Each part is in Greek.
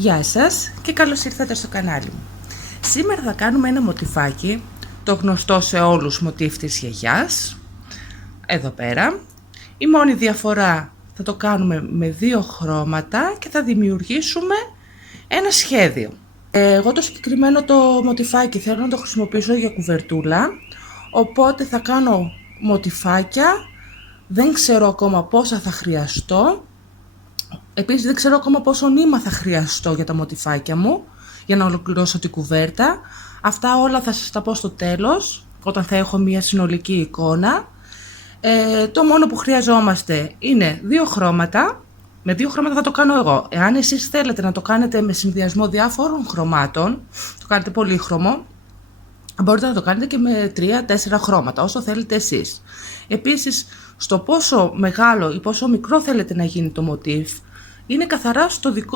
Γεια σας και καλώς ήρθατε στο κανάλι μου. Σήμερα θα κάνουμε ένα μοτιφάκι, το γνωστό σε όλους μοτίφ της γιαγιάς. Εδώ πέρα. Η μόνη διαφορά θα το κάνουμε με δύο χρώματα και θα δημιουργήσουμε ένα σχέδιο. Εγώ το συγκεκριμένο το μοτιφάκι θέλω να το χρησιμοποιήσω για κουβερτούλα, οπότε θα κάνω μοτιφάκια, δεν ξέρω ακόμα πόσα θα χρειαστώ. Επίσης δεν ξέρω ακόμα πόσο νήμα θα χρειαστώ για τα μοτιφάκια μου, για να ολοκληρώσω την κουβέρτα. Αυτά όλα θα σας τα πω στο τέλος, όταν θα έχω μια συνολική εικόνα. Το μόνο που χρειαζόμαστε είναι δύο χρώματα. Με δύο χρώματα θα το κάνω εγώ. Εάν εσείς θέλετε να το κάνετε με συνδυασμό διάφορων χρωμάτων, το κάνετε πολύχρωμο, μπορείτε να το κάνετε και με 3-4 χρώματα, όσο θέλετε εσείς. Επίσης, στο πόσο μεγάλο ή πόσο μικρό θέλετε να γίνει το μοτίφ, είναι καθαρά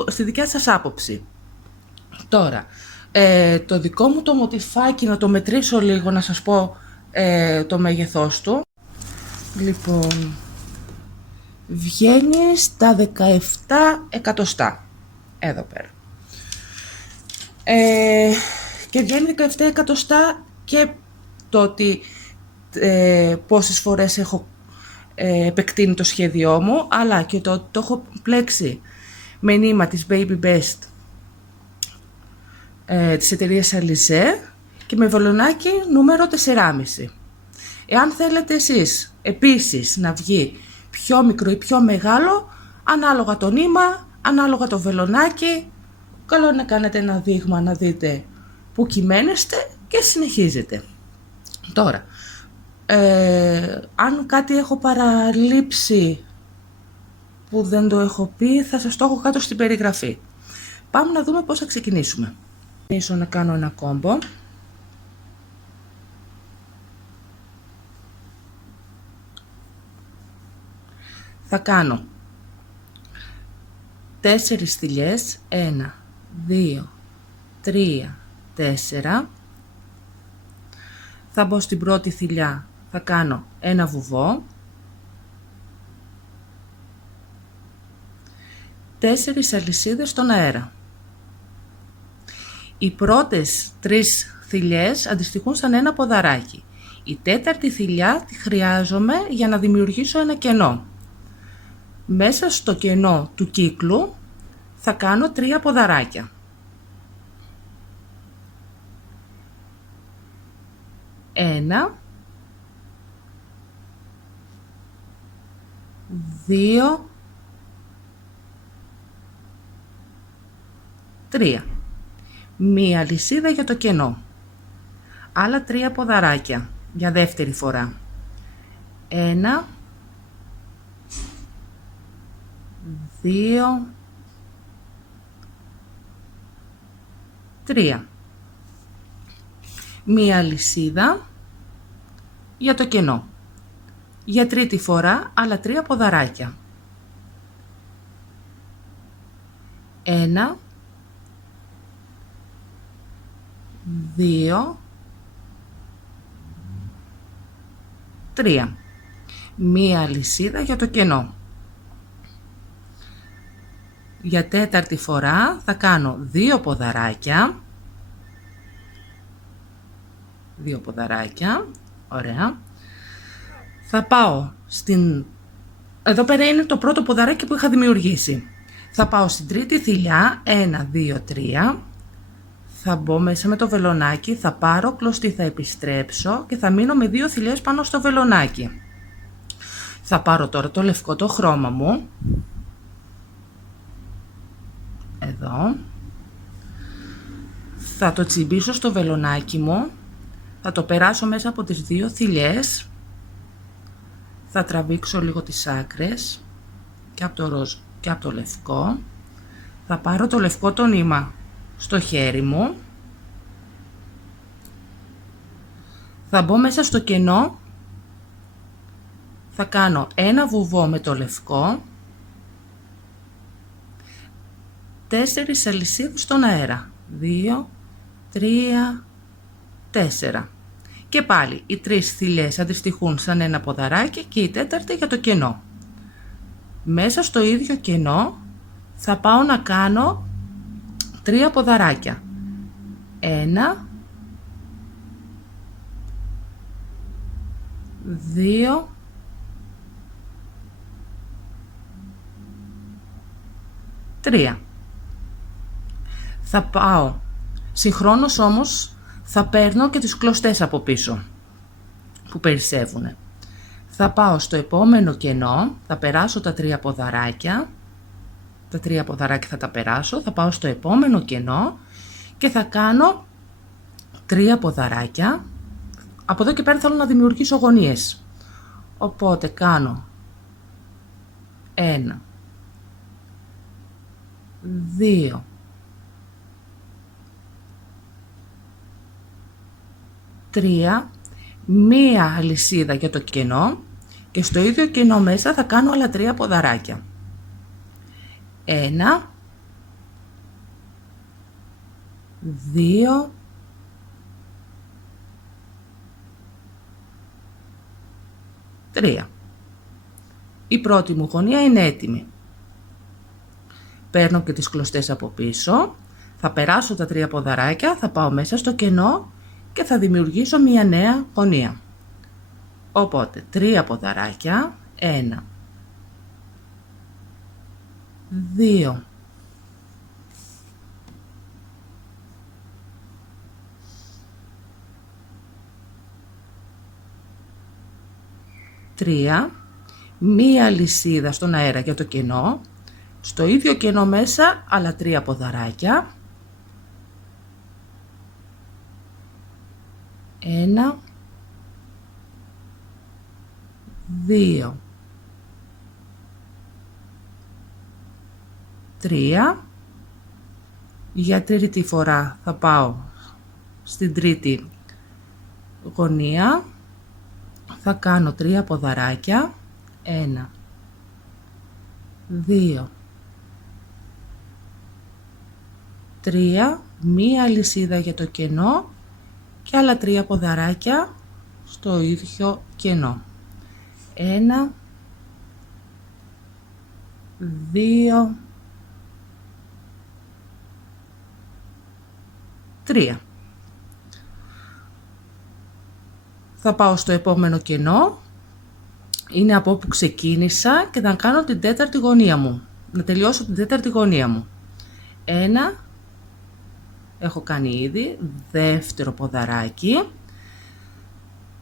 στη δικιά σας άποψη. Τώρα, το δικό μου το μοτιφάκι, να το μετρήσω λίγο, να σας πω το μέγεθός του. Λοιπόν, βγαίνει στα 17 εκατοστά, εδώ πέρα. Και βγαίνει 17 εκατοστά και το ότι πόσες φορές έχω επεκτείνει το σχέδιό μου, αλλά και το ότι το έχω πλέξει με νήμα της Baby Best της εταιρείας Alizé και με βελονάκι νούμερο 4,5. Εάν θέλετε εσείς επίσης να βγει πιο μικρό ή πιο μεγάλο, ανάλογα το νήμα, ανάλογα το βελονάκι, καλό είναι να κάνετε ένα δείγμα να δείτε που κυμαίνεστε και συνεχίζετε. Τώρα, αν κάτι έχω παραλείψει που δεν το έχω πει, θα σας το έχω κάτω στην περιγραφή. Πάμε να δούμε πώς θα ξεκινήσουμε. Ίσως να κάνω ένα κόμπο. Θα κάνω 4 στυλιές, 1, 2, 3, 4. Θα μπω στην πρώτη θηλιά, θα κάνω ένα βουβό, 4 αλυσίδες στον αέρα. Οι πρώτες 3 θηλιές αντιστοιχούν σαν ένα ποδαράκι. Η τέταρτη θηλιά τη χρειάζομαι για να δημιουργήσω ένα κενό. Μέσα στο κενό του κύκλου θα κάνω 3 ποδαράκια. 1, 2, 3. Μία αλυσίδα για το κενό. Άλλα 3 ποδαράκια για δεύτερη φορά. 1, 2, 3. Μία αλυσίδα για το κενό. Για τρίτη φορά άλλα 3 ποδαράκια. 1, 2, 3. Μία αλυσίδα για το κενό. Για τέταρτη φορά θα κάνω 2 ποδαράκια. 2 ποδαράκια, ωραία. Θα πάω στην... Εδώ πέρα είναι το πρώτο ποδαράκι που είχα δημιουργήσει. Θα πάω στην τρίτη θηλιά, 1, 2, 3. Θα μπω μέσα με το βελονάκι, θα πάρω κλωστή, θα επιστρέψω και θα μείνω με 2 θηλιές πάνω στο βελονάκι. Θα πάρω τώρα το λευκό το χρώμα μου. Εδώ. Θα το τσιμπήσω στο βελονάκι μου. Θα το περάσω μέσα από τις 2 θηλιές. Θα τραβήξω λίγο τις άκρες και από το ροζ και από το λευκό. Θα πάρω το λευκό το νήμα στο χέρι μου. Θα μπω μέσα στο κενό. Θα κάνω ένα βουβό με το λευκό. 4 αλυσίδες στον αέρα. 2, 3, 4. Και πάλι οι 3 θηλιές αντιστοιχούν σαν ένα ποδαράκι και η τέταρτη για το κενό. Μέσα στο ίδιο κενό θα πάω να κάνω 3 ποδαράκια. 1, 2, 3. Θα πάω, συγχρόνως όμως θα παίρνω και τις κλωστές από πίσω που περισσεύουν. Θα πάω στο επόμενο κενό, θα περάσω τα 3 ποδαράκια, τα 3 ποδαράκια θα τα περάσω, θα πάω στο επόμενο κενό και θα κάνω 3 ποδαράκια. Από εδώ και πέρα θέλω να δημιουργήσω γωνίες, οπότε κάνω 1, 2, 3, μία αλυσίδα για το κενό και στο ίδιο κενό μέσα θα κάνω άλλα 3 ποδαράκια. 1, 2, 3. Η πρώτη μου γωνία είναι έτοιμη. Παίρνω και τις κλωστές από πίσω, θα περάσω τα 3 ποδαράκια, θα πάω μέσα στο κενό και θα δημιουργήσω μια νέα γωνία. Οπότε 3 ποδαράκια, 1, 2, 3, μία αλυσίδα στον αέρα για το κενό, στο ίδιο κενό μέσα άλλα 3 ποδαράκια, 1, 2, 3. Για τρίτη φορά θα πάω στην τρίτη γωνία, θα κάνω 3 ποδαράκια, 1, 2, 3, μία αλυσίδα για το κενό και άλλα 3 ποδαράκια στο ίδιο κενό. 1, 2, 3. Θα πάω στο επόμενο κενό, είναι από όπου ξεκίνησα και θα κάνω την τέταρτη γωνία μου, να τελειώσω την τέταρτη γωνία μου. 1, έχω κάνει ήδη, δεύτερο ποδαράκι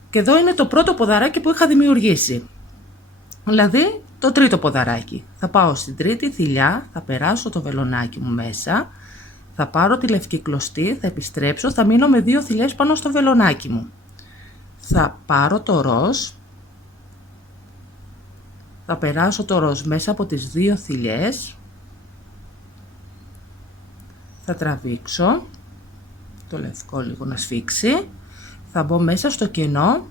και εδώ είναι το πρώτο ποδαράκι που είχα δημιουργήσει, δηλαδή το τρίτο ποδαράκι. Θα πάω στην τρίτη θηλιά, θα περάσω το βελονάκι μου μέσα, θα πάρω τη λευκή κλωστή, θα επιστρέψω, θα μείνω με 2 θηλιές πάνω στο βελονάκι μου. Θα πάρω το ροζ, θα περάσω το ροζ μέσα από τις 2 θηλιές, θα τραβήξω το λευκό λίγο να σφίξει, θα μπω μέσα στο κενό,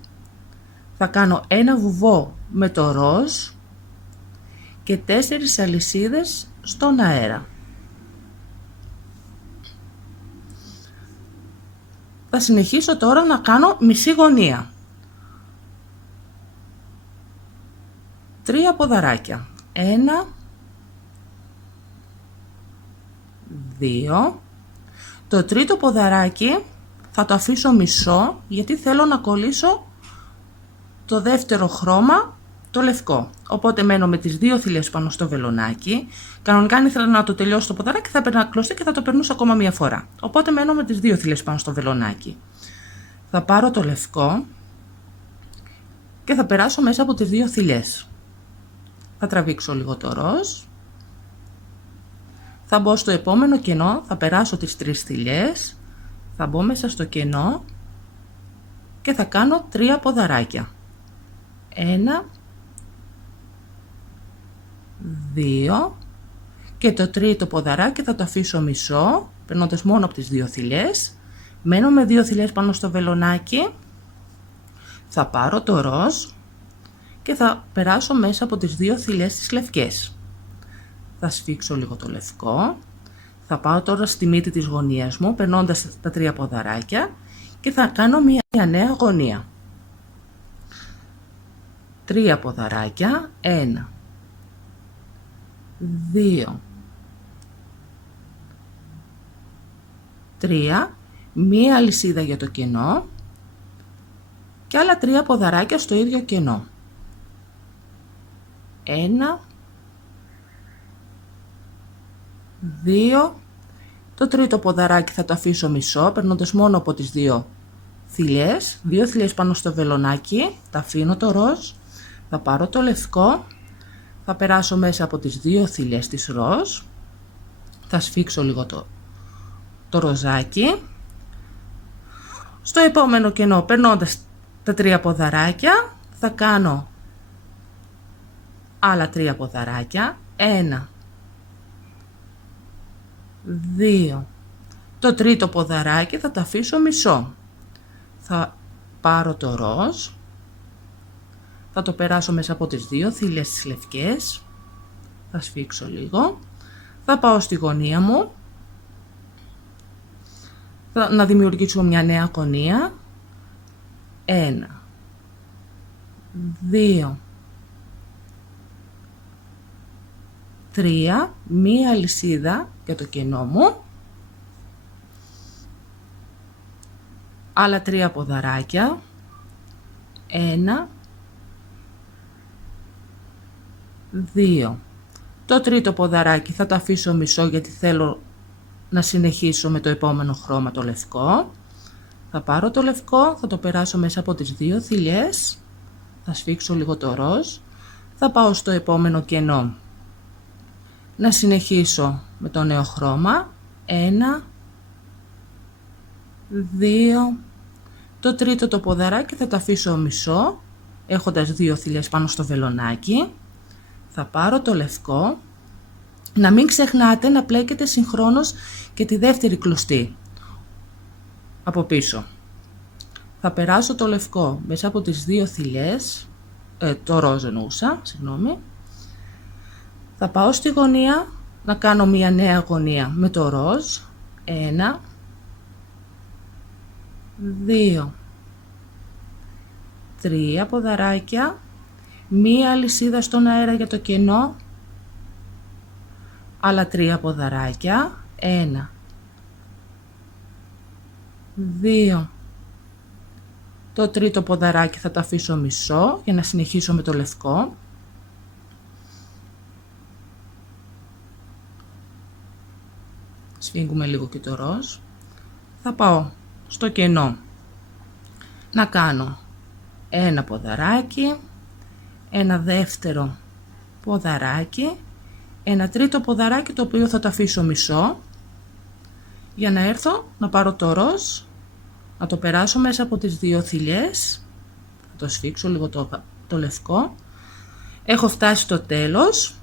θα κάνω ένα βουβό με το ροζ και 4 αλυσίδες στον αέρα. Θα συνεχίσω τώρα να κάνω μισή γωνία. 3 ποδαράκια. 1, 2. Το τρίτο ποδαράκι θα το αφήσω μισό γιατί θέλω να κολλήσω το δεύτερο χρώμα, το λευκό. Οπότε μένω με τις 2 θηλιές πάνω στο βελονάκι. Κανονικά αν ήθελα να το τελειώσω το ποδαράκι θα έπαιρνα κλωστή και θα το περνούσα ακόμα μία φορά. Οπότε μένω με τις 2 θηλιές πάνω στο βελονάκι. Θα πάρω το λευκό και θα περάσω μέσα από τις 2 θηλιές. Θα τραβήξω λίγο το ροζ. Θα μπω στο επόμενο κενό, θα περάσω τις 3 θηλιές. Θα μπω μέσα στο κενό και θα κάνω 3 ποδαράκια. 1, 2 και το τρίτο ποδαράκι θα το αφήσω μισό, περνώντας μόνο από τις 2 θηλιές. Μένω με 2 θηλιές πάνω στο βελονάκι, θα πάρω το ροζ και θα περάσω μέσα από τις 2 θηλιές τις λευκές. Θα σφίξω λίγο το λευκό, θα πάω τώρα στη μύτη της γωνίας μου, περνώντας τα 3 ποδαράκια και θα κάνω μια νέα γωνία. 3 ποδαράκια, 1, 2, 3, μία αλυσίδα για το κενό και άλλα 3 ποδαράκια στο ίδιο κενό. 1, 2, το τρίτο ποδαράκι θα το αφήσω μισό, περνώντας μόνο από τις 2 θηλιές, 2 θηλιές πάνω στο βελονάκι, θα αφήνω το ροζ, θα πάρω το λευκό, θα περάσω μέσα από τις 2 θηλιές της ροζ, θα σφίξω λίγο το ροζάκι. Στο επόμενο κενό, περνώντας τα 3 ποδαράκια, θα κάνω άλλα 3 ποδαράκια, 1, 2, το τρίτο ποδαράκι θα το αφήσω μισό. Θα πάρω το ροζ, θα το περάσω μέσα από τις 2 θύλες τις λευκές, θα σφίξω λίγο, θα πάω στη γωνία μου, να δημιουργήσω μια νέα γωνία, 1, 2, 3, μία αλυσίδα για το κενό μου, άλλα 3 ποδαράκια, 1, 2, το τρίτο ποδαράκι θα το αφήσω μισό γιατί θέλω να συνεχίσω με το επόμενο χρώμα, το λευκό. Θα πάρω το λευκό, θα το περάσω μέσα από τις 2 θηλιές, θα σφίξω λίγο το ροζ, θα πάω στο επόμενο κενό να συνεχίσω με το νέο χρώμα, 1, 2, το τρίτο το ποδαράκι θα το αφήσω μισό, έχοντας 2 θηλιές πάνω στο βελονάκι, θα πάρω το λευκό, να μην ξεχνάτε να πλέκετε συγχρόνως και τη δεύτερη κλωστή από πίσω. Θα περάσω το λευκό μέσα από τις 2 θηλιές, το ροζ εννοούσα, συγγνώμη. Θα πάω στη γωνία να κάνω μια νέα γωνία με το ροζ, 1, 2, 3 ποδαράκια, μία αλυσίδα στον αέρα για το κενό, άλλα 3 ποδαράκια, 1, 2, το τρίτο ποδαράκι θα το αφήσω μισό για να συνεχίσω με το λευκό, σφίγγουμε λίγο και το ροζ, θα πάω στο κενό να κάνω ένα ποδαράκι, ένα δεύτερο ποδαράκι, ένα τρίτο ποδαράκι το οποίο θα το αφήσω μισό για να έρθω να πάρω το ροζ, να το περάσω μέσα από τις 2 θηλιές, θα το σφίξω λίγο το λευκό, έχω φτάσει στο τέλος,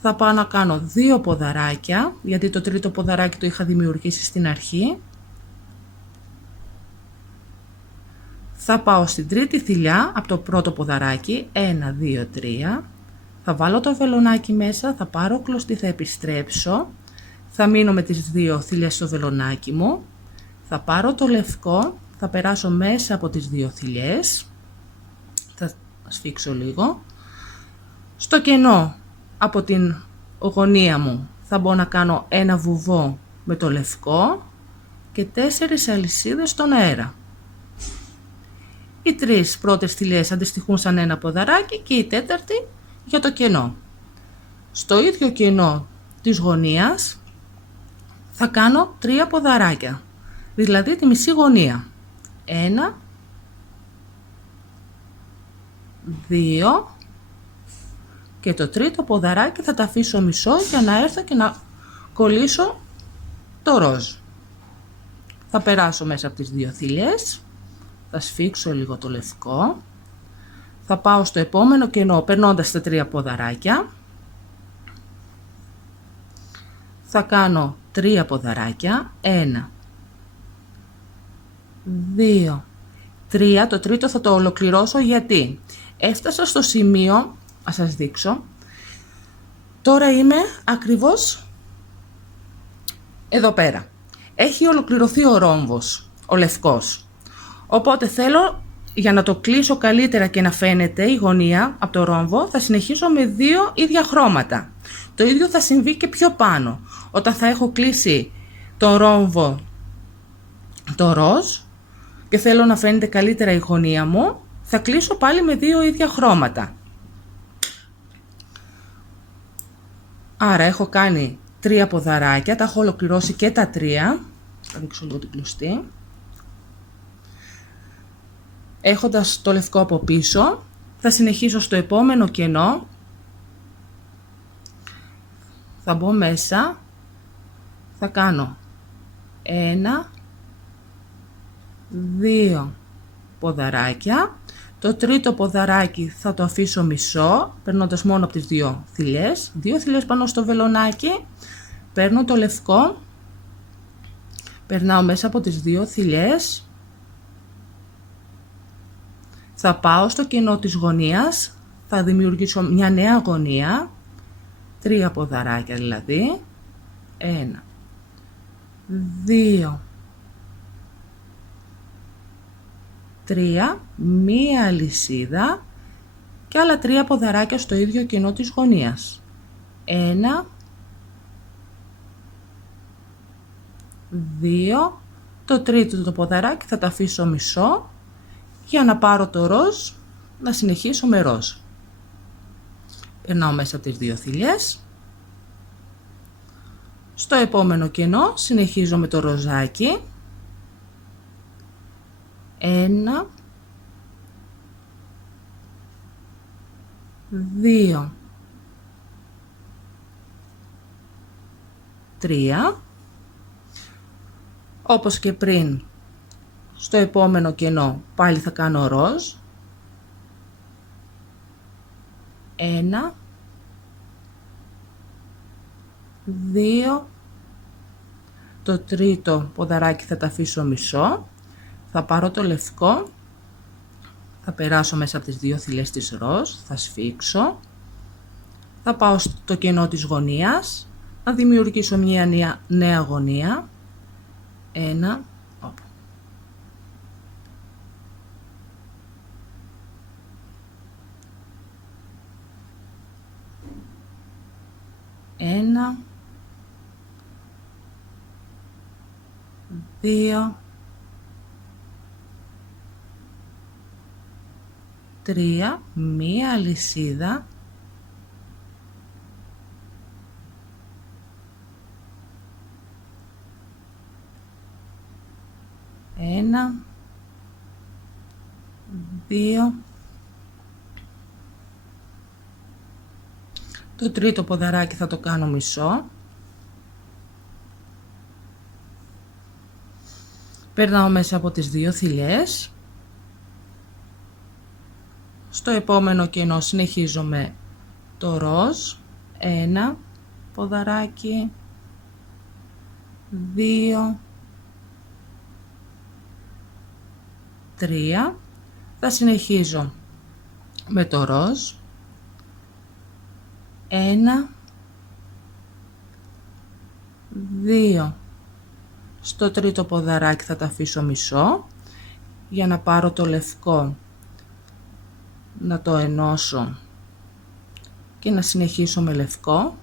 θα πάω να κάνω 2 ποδαράκια γιατί το τρίτο ποδαράκι το είχα δημιουργήσει στην αρχή, θα πάω στην τρίτη θηλιά από το πρώτο ποδαράκι, 1, 2, 3, θα βάλω το βελονάκι μέσα, θα πάρω κλωστή, θα επιστρέψω, θα μείνω με τις 2 θηλιές στο βελονάκι μου, θα πάρω το λευκό, θα περάσω μέσα από τις 2 θηλιές, θα σφίξω λίγο, στο κενό από την γωνία μου θα μπω να κάνω ένα βουβό με το λευκό και 4 αλυσίδες στον αέρα. Οι 3 πρώτες θηλιές αντιστοιχούν σαν ένα ποδαράκι και η τέταρτη για το κενό. Στο ίδιο κενό της γωνίας θα κάνω 3 ποδαράκια, δηλαδή τη μισή γωνία. 1, 2 και το τρίτο ποδαράκι θα τα αφήσω μισό για να έρθω και να κολλήσω το ροζ. Θα περάσω μέσα από τις 2 θηλιές, θα σφίξω λίγο το λευκό, θα πάω στο επόμενο κενό περνώντας τα 3 ποδαράκια, θα κάνω 3 ποδαράκια, 1, 2, 3, το τρίτο θα το ολοκληρώσω γιατί έφτασα στο σημείο, ας σας δείξω, τώρα είμαι ακριβώς εδώ πέρα. Έχει ολοκληρωθεί ο ρόμβος, ο λευκός. Οπότε θέλω, για να το κλείσω καλύτερα και να φαίνεται η γωνία από το ρόμβο, θα συνεχίσω με 2 ίδια χρώματα. Το ίδιο θα συμβεί και πιο πάνω. Όταν θα έχω κλείσει το ρόμβο το ροζ και θέλω να φαίνεται καλύτερα η γωνία μου, θα κλείσω πάλι με 2 ίδια χρώματα. Άρα έχω κάνει 3 ποδαράκια, τα έχω ολοκληρώσει και τα 3. Θα δείξω λίγο την κλωστή. Έχοντας το λευκό από πίσω, θα συνεχίσω στο επόμενο κενό. Θα μπω μέσα, θα κάνω 1, 2 ποδαράκια. Το τρίτο ποδαράκι θα το αφήσω μισό, περνώντας μόνο από τις 2 θηλιές. 2 θηλιές πάνω στο βελονάκι, παίρνω το λευκό, περνάω μέσα από τις 2 θηλιές, θα πάω στο κενό της γωνίας, θα δημιουργήσω μια νέα γωνία, 3 ποδαράκια δηλαδή, 1, 2, 3, μία αλυσίδα και άλλα 3 ποδαράκια στο ίδιο κενό της γωνίας. 1, 2, το τρίτο το ποδαράκι θα το αφήσω μισό για να πάρω το ροζ, να συνεχίσω με ροζ. Περνάω μέσα από τις 2 θηλιές. Στο επόμενο κενό συνεχίζω με το ροζάκι. 1, 2, 3. Όπως και πριν, στο επόμενο κενό πάλι θα κάνω ροζ. 1, 2, το τρίτο ποδαράκι θα τα αφήσω μισό. Θα πάρω το λευκό, θα περάσω μέσα από τις 2 θηλιές της ροζ, θα σφίξω, θα πάω στο κενό της γωνίας, να δημιουργήσω μια νέα γωνία, 1, 1, 2, 3, μία αλυσίδα, 1, 2, το τρίτο ποδαράκι θα το κάνω μισό, περνάω μέσα από τις 2 θηλιές. Στο επόμενο κενό συνεχίζω με το ροζ, 1 ποδαράκι, 2, 3, θα συνεχίζω με το ροζ, 1, 2, στο τρίτο ποδαράκι θα τα αφήσω μισό για να πάρω το λευκό, να το ενώσω και να συνεχίσω με λευκό,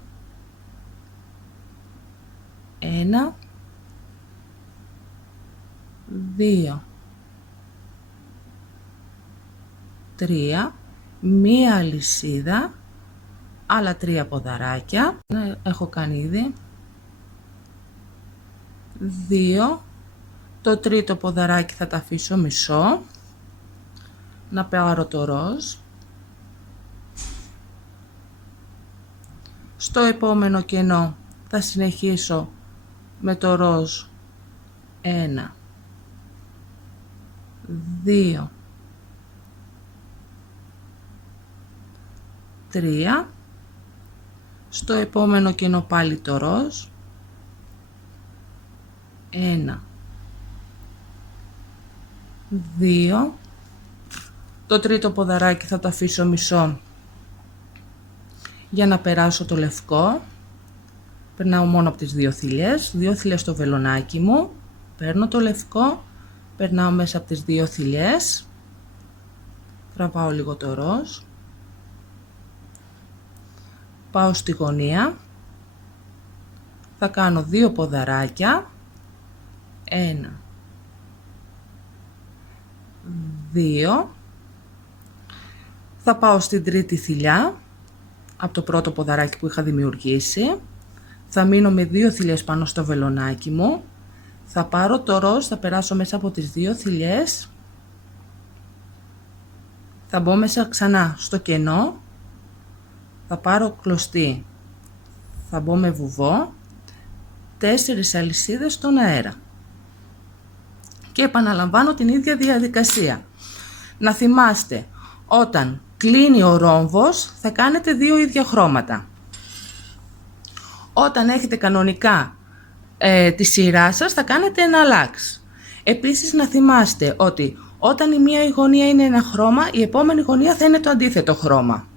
1, 2, 3, μία αλυσίδα, άλλα 3 ποδαράκια, έχω κάνει ήδη, 2, το τρίτο ποδαράκι θα τα αφήσω μισό, να πάρω το ροζ, στο επόμενο κενό θα συνεχίσω με το ροζ, 1, 2, 3, στο επόμενο κενό πάλι το ροζ, 1, 2, το τρίτο ποδαράκι θα το αφήσω μισό για να περάσω το λευκό, περνάω μόνο από τις 2 θηλιές, 2 θηλιές στο βελονάκι μου, παίρνω το λευκό, περνάω μέσα από τις 2 θηλιές, τραβάω λίγο το ροζ, πάω στη γωνία, θα κάνω 2 ποδαράκια, 1, 2, θα πάω στην τρίτη θηλιά από το πρώτο ποδαράκι που είχα δημιουργήσει, θα μείνω με 2 θηλιές πάνω στο βελονάκι μου, θα πάρω το ροζ, θα περάσω μέσα από τις 2 θηλιές, θα μπω μέσα ξανά στο κενό, θα πάρω κλωστή, θα μπω με βουβό, 4 αλυσίδες στον αέρα και επαναλαμβάνω την ίδια διαδικασία. Να θυμάστε, όταν κλείνει ο ρόμβος θα κάνετε 2 ίδια χρώματα. Όταν έχετε κανονικά τη σειρά σας θα κάνετε ένα λάξ. Επίσης να θυμάστε ότι όταν η μία γωνία είναι ένα χρώμα, η επόμενη γωνία θα είναι το αντίθετο χρώμα.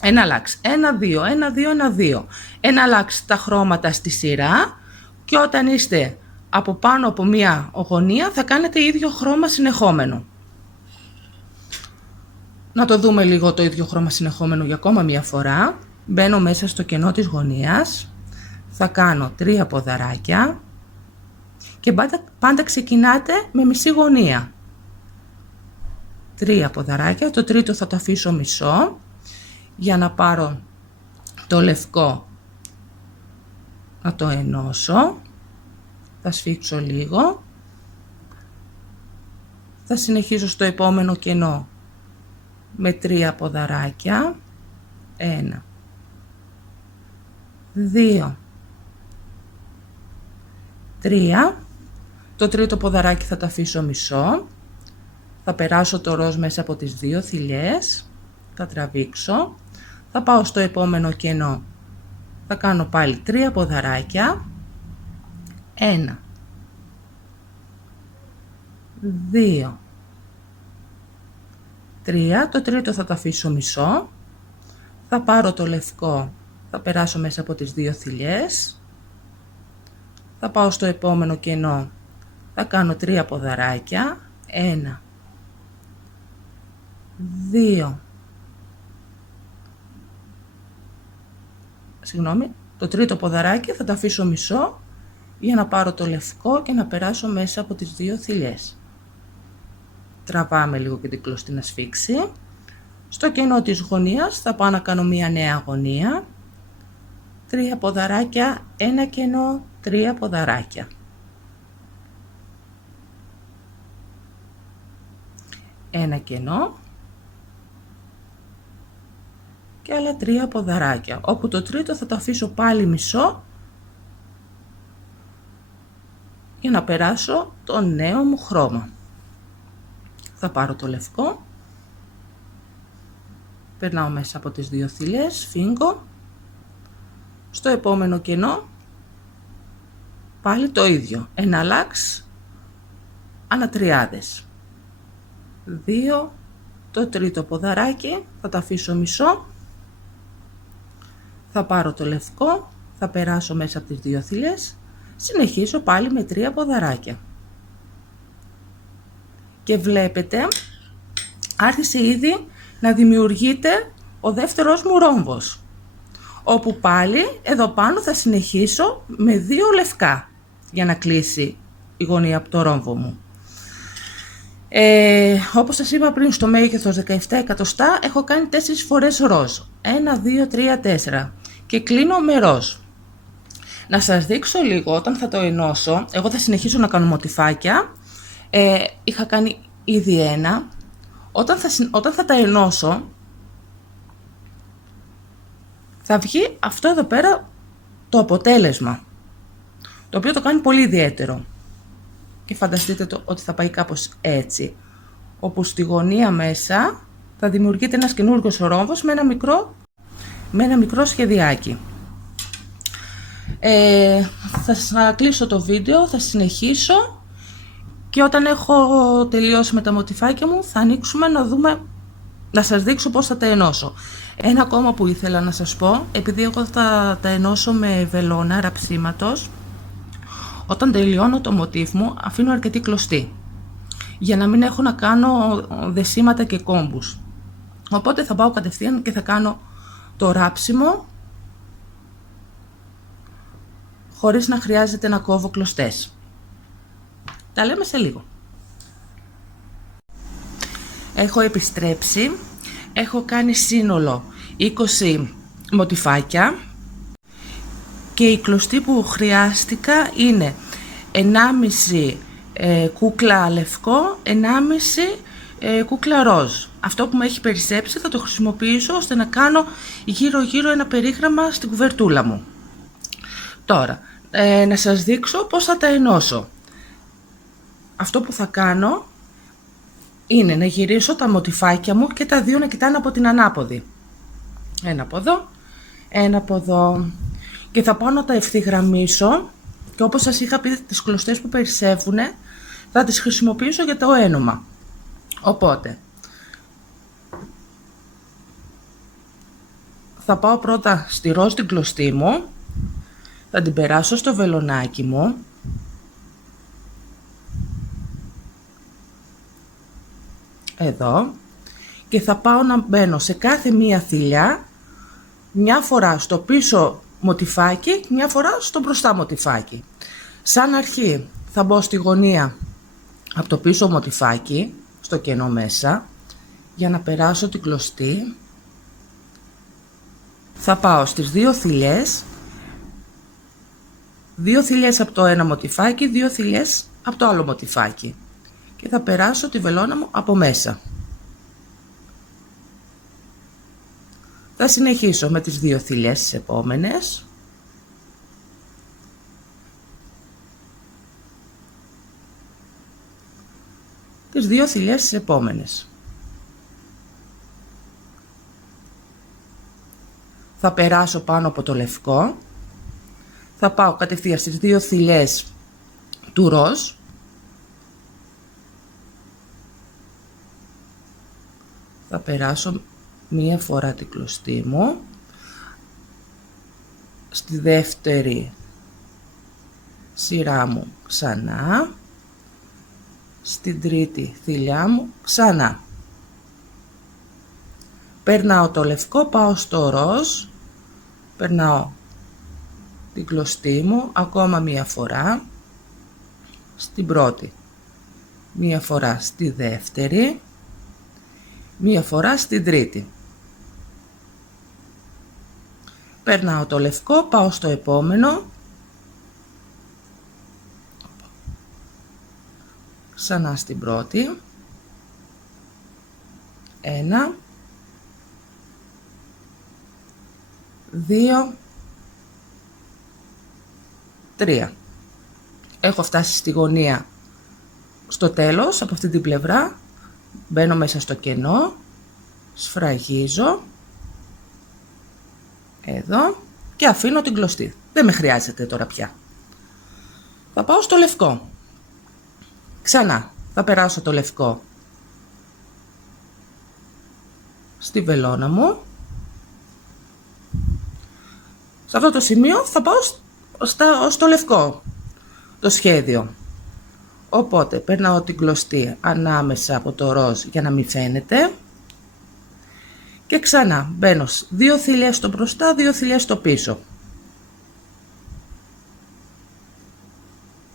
Ένα λάξ, 1, 2, 1, 2, 1, 2. Ένα λάξ τα χρώματα στη σειρά και όταν είστε από πάνω από μία γωνία θα κάνετε ίδιο χρώμα συνεχόμενο. Να το δούμε λίγο το ίδιο χρώμα συνεχόμενο για ακόμα μία φορά. Μπαίνω μέσα στο κενό της γωνίας, θα κάνω 3 ποδαράκια και πάντα ξεκινάτε με μισή γωνία. 3 ποδαράκια, το τρίτο θα το αφήσω μισό για να πάρω το λευκό να το ενώσω, θα σφίξω λίγο, θα συνεχίσω στο επόμενο κενό με 3 ποδαράκια, 1, 2, 3, το τρίτο ποδαράκι θα το αφήσω μισό, θα περάσω το ροζ μέσα από τις 2 θηλιές, θα τραβήξω, θα πάω στο επόμενο κενό, θα κάνω πάλι 3 ποδαράκια, 1, 2, 3, το τρίτο θα το αφήσω μισό, θα πάρω το λευκό, θα περάσω μέσα από τις 2 θηλιές, θα πάω στο επόμενο κενό, θα κάνω 3 ποδαράκια, 1, 2, το τρίτο ποδαράκι θα το αφήσω μισό για να πάρω το λευκό και να περάσω μέσα από τις 2 θηλιές. Τραβάμε λίγο και την κλωστή να σφίξει. Στο κενό της γωνίας θα πάω να κάνω μία νέα γωνία, 3 ποδαράκια, 1 κενό, 3 ποδαράκια. Ένα κενό και άλλα 3 ποδαράκια, όπου το τρίτο θα το αφήσω πάλι μισό για να περάσω το νέο μου χρώμα. Θα πάρω το λευκό, περνάω μέσα από τις 2 θηλιές, σφίγγω, στο επόμενο κενό πάλι το ίδιο, ένα λάξ ανατριάδες, 2, το τρίτο ποδαράκι θα το αφήσω μισό, θα πάρω το λευκό, θα περάσω μέσα από τις 2 θηλιές, συνεχίζω πάλι με 3 ποδαράκια. Και βλέπετε, άρχισε ήδη να δημιουργείται ο δεύτερος μου ρόμβος, όπου πάλι εδώ πάνω θα συνεχίσω με 2 λευκά για να κλείσει η γωνία από το ρόμβο μου. Όπως σας είπα πριν, στο μέγεθος 17 εκατοστά έχω κάνει 4 φορές ροζ, 1, 2, 3, 4 και κλείνω με ροζ. Να σας δείξω λίγο όταν θα το ενώσω. Εγώ θα συνεχίσω να κάνω μοτιφάκια, είχα κάνει ήδη ένα. Όταν θα τα ενώσω θα βγει αυτό εδώ πέρα το αποτέλεσμα, το οποίο το κάνει πολύ ιδιαίτερο. Και φανταστείτε ότι θα πάει κάπως έτσι, όπου στη γωνία μέσα θα δημιουργείται ένας καινούργιος ρόμβος με ένα μικρό σχεδιάκι. Θα κλείσω το βίντεο, θα συνεχίσω και όταν έχω τελειώσει με τα μοτιφάκια μου θα ανοίξουμε να σας δείξω πώς θα τα ενώσω. Ένα ακόμα που ήθελα να σας πω, επειδή εγώ θα τα ενώσω με βελόνα ραψίματος, όταν τελειώνω το μοτίβ μου αφήνω αρκετή κλωστή για να μην έχω να κάνω δεσίματα και κόμπους. Οπότε θα πάω κατευθείαν και θα κάνω το ράψιμο χωρίς να χρειάζεται να κόβω κλωστές. Τα λέμε σε λίγο. έχω επιστρέψει, έχω κάνει σύνολο 20 μοτιφάκια και η κλωστή που χρειάστηκα είναι 1,5 κούκλα λευκό, 1,5 κούκλα ροζ. Αυτό που με έχει περισσέψει θα το χρησιμοποιήσω ώστε να κάνω γύρω-γύρω ένα περίγραμμα στην κουβερτούλα μου. Τώρα, να σας δείξω πώς θα τα ενώσω. Αυτό που θα κάνω είναι να γυρίσω τα μοτιφάκια μου και τα δύο να κοιτάνε από την ανάποδη. Ένα από εδώ, ένα από εδώ. Και θα πάω να τα ευθυγραμμίσω και όπως σας είχα πει, τις κλωστές που περισσεύουν θα τις χρησιμοποιήσω για το ένωμα. Οπότε θα πάω πρώτα στη ροζ την κλωστή μου, θα την περάσω στο βελονάκι μου, εδώ, και θα πάω να μπαίνω σε κάθε μία θηλιά, μια φορά στο πίσω μοτιφάκι, μια φορά στο μπροστά μοτιφάκι. Σαν αρχή θα μπω στη γωνία από το πίσω μοτιφάκι, στο κενό μέσα, για να περάσω την κλωστή. Θα πάω στις δύο θηλιές, δύο θηλιές από το ένα μοτιφάκι, δύο θηλιές από το άλλο μοτιφάκι και θα περάσω τη βελόνα μου από μέσα. Θα συνεχίσω με τις δύο θηλιές τις επόμενες. Τις δύο θηλιές τις επόμενες. Θα περάσω πάνω από το λευκό. Θα πάω κατευθείαν στις δύο θηλιές του ροζ. Θα περάσω μία φορά την κλωστή μου. Στη δεύτερη σειρά μου ξανά. Στην τρίτη θηλιά μου ξανά. Περνάω το λευκό, πάω στο ροζ, περνάω την κλωστή μου ακόμα μία φορά στην πρώτη, μία φορά στη δεύτερη, μία φορά στην τρίτη. Περνάω το λευκό, πάω στο επόμενο, ξανά στην πρώτη, 1, 2, 3. Έχω φτάσει στη γωνία στο τέλος, από αυτή την πλευρά, μπαίνω μέσα στο κενό, σφραγίζω, εδώ και αφήνω την κλωστή. Δεν με χρειάζεται τώρα πια. Θα πάω στο λευκό. Ξανά, θα περάσω το λευκό στη βελόνα μου. Σε αυτό το σημείο θα πάω στο λευκό το σχέδιο. Οπότε περνάω την κλωστή ανάμεσα από το ροζ για να μην φαίνεται. Και ξανά μπαίνω δύο θηλιές στο μπροστά, δύο θηλιές στο πίσω.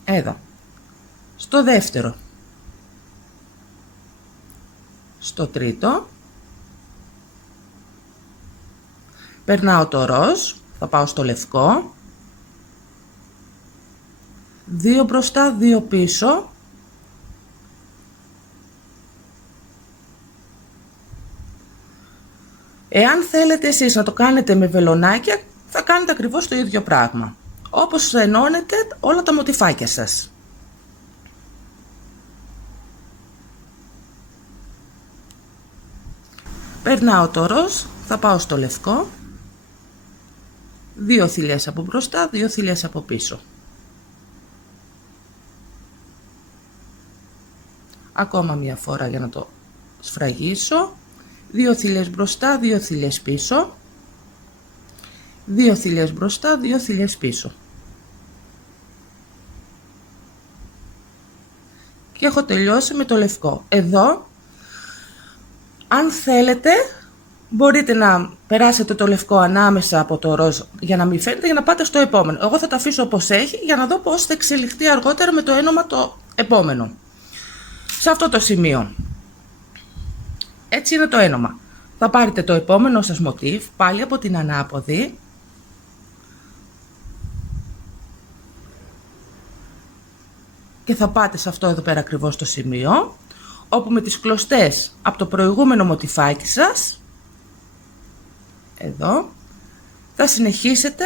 Εδώ. Στο δεύτερο. Στο τρίτο. Περνάω το ροζ, θα πάω στο λευκό. Δύο μπροστά, δύο πίσω. Εάν θέλετε εσείς να το κάνετε με βελονάκια, θα κάνετε ακριβώς το ίδιο πράγμα. Όπως ενώνετε όλα τα μοτιφάκια σας. Περνάω το ροζ, θα πάω στο λευκό. Δύο θηλιές από μπροστά, δύο θηλιές από πίσω. Ακόμα μία φορά για να το σφραγίσω. Δύο θηλιές μπροστά, δύο θηλιές πίσω. Δύο θηλιές μπροστά, δύο θηλιές πίσω. Και έχω τελειώσει με το λευκό. Εδώ, αν θέλετε, μπορείτε να περάσετε το λευκό ανάμεσα από το ροζ για να μην φαίνεται, για να πάτε στο επόμενο. Εγώ θα τα αφήσω όπως έχει για να δω πώς θα εξελιχθεί αργότερα με το ένωμα το επόμενο. Σε αυτό το σημείο Έτσι είναι το ένωμα. Θα πάρετε το επόμενο σας μοτίβ, πάλι από την ανάποδη. Και θα πάτε σε αυτό εδώ πέρα ακριβώς το σημείο, όπου με τις κλωστές από το προηγούμενο μοτιφάκι σας, εδώ, θα συνεχίσετε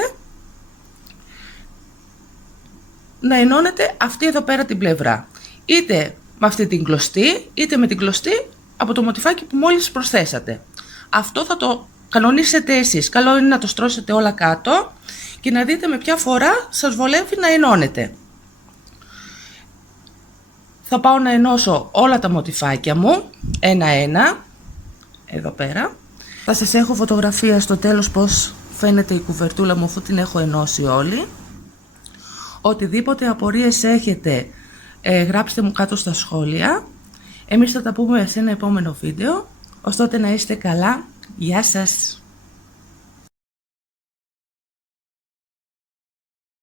να ενώνετε αυτή εδώ πέρα την πλευρά. Είτε με αυτή την κλωστή, είτε με την κλωστή από το μοτιφάκι που μόλις προσθέσατε. Αυτό θα το κανονίσετε εσείς. Καλό είναι να το στρώσετε όλα κάτω και να δείτε με ποια φορά σας βολεύει να ενώνετε. Θα πάω να ενώσω όλα τα μοτιφάκια μου, ένα-ένα, εδώ πέρα. Θα σας έχω φωτογραφία στο τέλος πώς φαίνεται η κουβερτούλα μου αφού την έχω ενώσει όλη. Οτιδήποτε απορίες έχετε, γράψτε μου κάτω στα σχόλια. Εμείς θα τα πούμε σε ένα επόμενο βίντεο. Ως τότε να είστε καλά. Γεια σας!